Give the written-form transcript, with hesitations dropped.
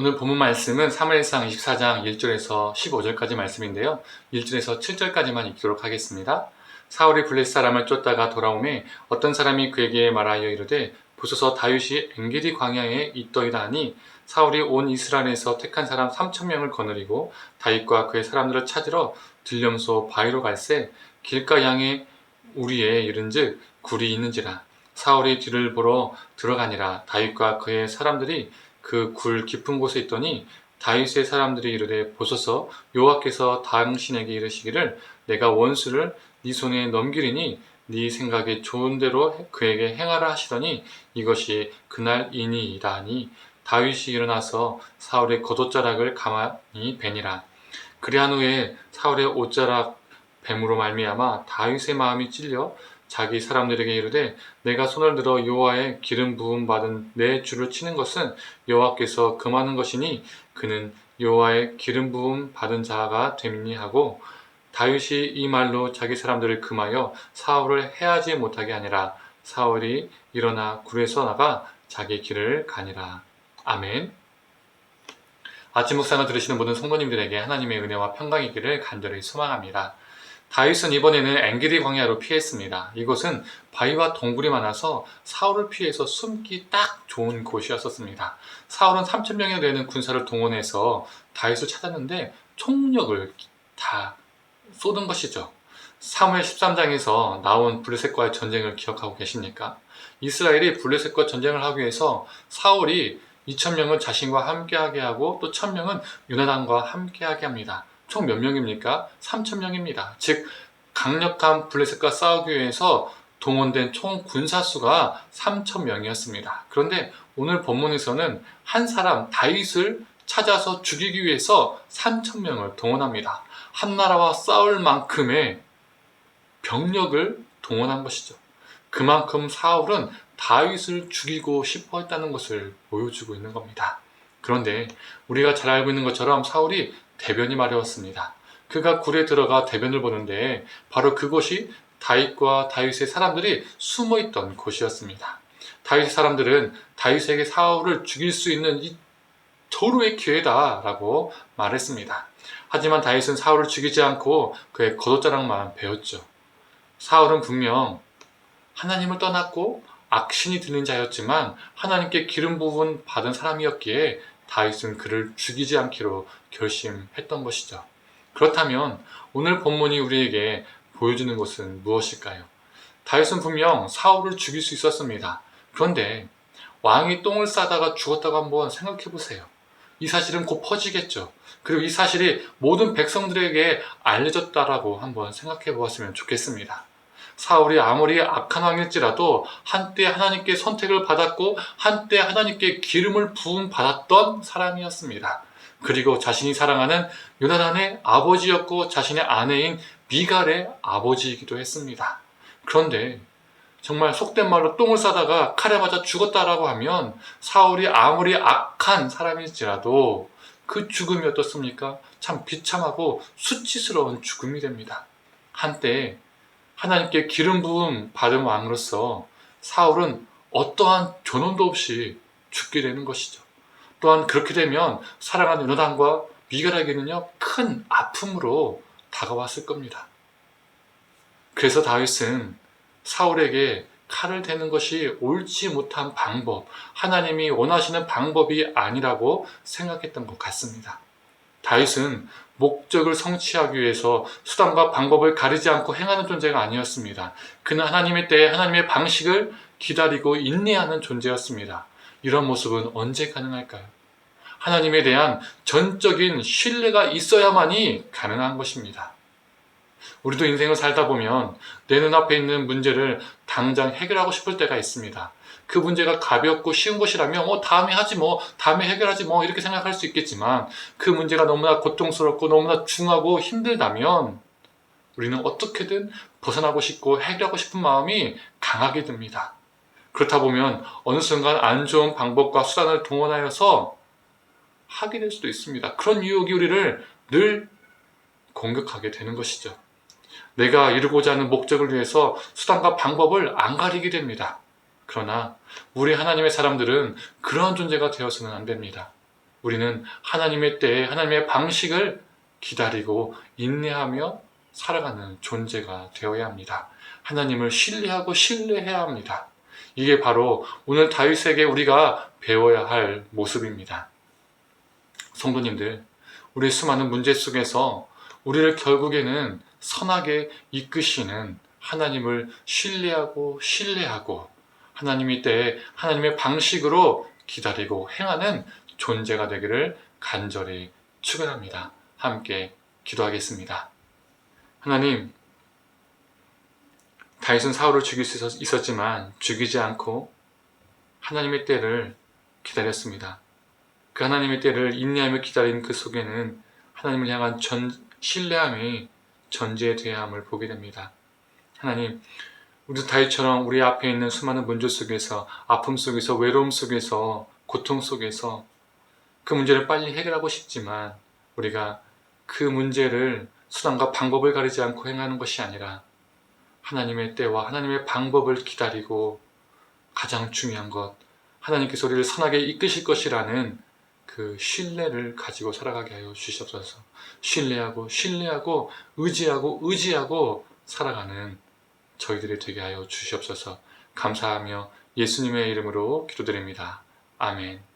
오늘 본문 말씀은 사무엘상 24장 1절에서 15절까지 말씀인데요. 1절에서 7절까지만 읽도록 하겠습니다. 사울이 블레셋 사람을 쫓다가 돌아오매 어떤 사람이 그에게 말하여 이르되 보소서 다윗이 엔게디 광야에 있더이다 하니 사울이 온 이스라엘에서 택한 사람 3,000명을 거느리고 다윗과 그의 사람들을 찾으러 들령소 바위로 갈새 길가 양에 우리에 이른즉 굴이 있는지라. 사울이 뒤를 보러 들어가니라. 다윗과 그의 사람들이 그 굴 깊은 곳에 있더니 다윗의 사람들이 이르되 보소서 여호와께서 당신에게 이르시기를 내가 원수를 네 손에 넘기리니 네 생각에 좋은 대로 그에게 행하라 하시더니 이것이 그날이니이다 하니 다윗이 일어나서 사울의 겉옷자락을 가만히 베니라. 그리한 후에 사울의 옷자락 뱀으로 말미암아 다윗의 마음이 찔려 자기 사람들에게 이르되 내가 손을 들어 여호와의 기름 부음 받은 내 주를 치는 것은 여호와께서 금하는 것이니 그는 여호와의 기름 부음 받은 자가 됨이니 하고 다윗이 이 말로 자기 사람들을 금하여 사울을 해하지 못하게 하니라. 사울이 일어나 굴에서 나가 자기 길을 가니라. 아멘. 아침 묵상을 들으시는 모든 성도님들에게 하나님의 은혜와 평강이기를 간절히 소망합니다. 다윗은 이번에는 엔게디 광야로 피했습니다. 이곳은 바위와 동굴이 많아서 사울을 피해서 숨기 딱 좋은 곳이었습니다. 사울은 3,000명이 되는 군사를 동원해서 다윗을 찾았는데 총력을 다 쏟은 것이죠. 사무엘 13장에서 나온 블레셋과의 전쟁을 기억하고 계십니까? 이스라엘이 블레셋과 전쟁을 하기 위해서 사울이 2,000명은 자신과 함께하게 하고 또 1,000명은 요나단과 함께하게 합니다. 총 몇 명입니까? 3,000명입니다. 즉 강력한 블레셋과 싸우기 위해서 동원된 총 군사수가 3,000명이었습니다. 그런데 오늘 본문에서는 한 사람 다윗을 찾아서 죽이기 위해서 3,000명을 동원합니다. 한 나라와 싸울 만큼의 병력을 동원한 것이죠. 그만큼 사울은 다윗을 죽이고 싶어 했다는 것을 보여주고 있는 겁니다. 그런데 우리가 잘 알고 있는 것처럼 사울이 대변이 마려웠습니다. 그가 굴에 들어가 대변을 보는데 바로 그곳이 다윗과 다윗의 사람들이 숨어있던 곳이었습니다. 다윗의 사람들은 다윗에게 사울을 죽일 수 있는 이 절호의 기회다라고 말했습니다. 하지만 다윗은 사울을 죽이지 않고 그의 겉옷자락만 베었죠. 사울은 분명 하나님을 떠났고 악신이 들린 자였지만 하나님께 기름 부음 받은 사람이었기에 다윗은 그를 죽이지 않기로 결심했던 것이죠. 그렇다면 오늘 본문이 우리에게 보여주는 것은 무엇일까요? 다윗은 분명 사울을 죽일 수 있었습니다. 그런데 왕이 똥을 싸다가 죽었다고 한번 생각해 보세요. 이 사실은 곧 퍼지겠죠. 그리고 이 사실이 모든 백성들에게 알려졌다라고 한번 생각해 보았으면 좋겠습니다. 사울이 아무리 악한 왕일지라도 한때 하나님께 선택을 받았고 한때 하나님께 기름을 부음 받았던 사람이었습니다. 그리고 자신이 사랑하는 요나단의 아버지였고 자신의 아내인 미갈의 아버지이기도 했습니다. 그런데 정말 속된 말로 똥을 싸다가 칼에 맞아 죽었다라고 하면 사울이 아무리 악한 사람일지라도 그 죽음이 어떻습니까? 참 비참하고 수치스러운 죽음이 됩니다. 한때 하나님께 기름 부음 받은 왕으로서 사울은 어떠한 존엄도 없이 죽게 되는 것이죠. 또한 그렇게 되면 사랑하는 요나단과 미갈에게는요 큰 아픔으로 다가왔을 겁니다. 그래서 다윗은 사울에게 칼을 대는 것이 옳지 못한 방법, 하나님이 원하시는 방법이 아니라고 생각했던 것 같습니다. 다윗은 목적을 성취하기 위해서 수단과 방법을 가리지 않고 행하는 존재가 아니었습니다. 그는 하나님의 때에 하나님의 방식을 기다리고 인내하는 존재였습니다. 이런 모습은 언제 가능할까요? 하나님에 대한 전적인 신뢰가 있어야만이 가능한 것입니다. 우리도 인생을 살다 보면 내 눈앞에 있는 문제를 당장 해결하고 싶을 때가 있습니다. 그 문제가 가볍고 쉬운 것이라면 다음에 하지 다음에 해결하지 이렇게 생각할 수 있겠지만 그 문제가 너무나 고통스럽고 너무나 중하고 힘들다면 우리는 어떻게든 벗어나고 싶고 해결하고 싶은 마음이 강하게 듭니다. 그렇다 보면 어느 순간 안 좋은 방법과 수단을 동원하여서 하게 될 수도 있습니다. 그런 유혹이 우리를 늘 공격하게 되는 것이죠. 내가 이루고자 하는 목적을 위해서 수단과 방법을 안 가리게 됩니다. 그러나 우리 하나님의 사람들은 그러한 존재가 되어서는 안 됩니다. 우리는 하나님의 때에 하나님의 방식을 기다리고 인내하며 살아가는 존재가 되어야 합니다. 하나님을 신뢰하고 신뢰해야 합니다. 이게 바로 오늘 다윗에게 우리가 배워야 할 모습입니다. 성도님들, 우리 수많은 문제 속에서 우리를 결국에는 선하게 이끄시는 하나님을 신뢰하고 하나님의 때에 하나님의 방식으로 기다리고 행하는 존재가 되기를 간절히 축원합니다. 함께 기도하겠습니다. 하나님, 다윗은 사울을 죽일 수 있었지만 죽이지 않고 하나님의 때를 기다렸습니다. 그 하나님의 때를 인내하며 기다린 그 속에는 하나님을 향한 신뢰함이 전제되어야 함을 보게 됩니다. 하나님, 우리도 다윗처럼 우리 앞에 있는 수많은 문제 속에서, 아픔 속에서, 외로움 속에서, 고통 속에서 그 문제를 빨리 해결하고 싶지만 우리가 그 문제를 수단과 방법을 가리지 않고 행하는 것이 아니라 하나님의 때와 하나님의 방법을 기다리고 가장 중요한 것, 하나님께서 우리를 선하게 이끄실 것이라는 그 신뢰를 가지고 살아가게 하여 주시옵소서. 신뢰하고 의지하고 살아가는 저희들이 되게 하여 주시옵소서. 감사하며 예수님의 이름으로 기도드립니다. 아멘.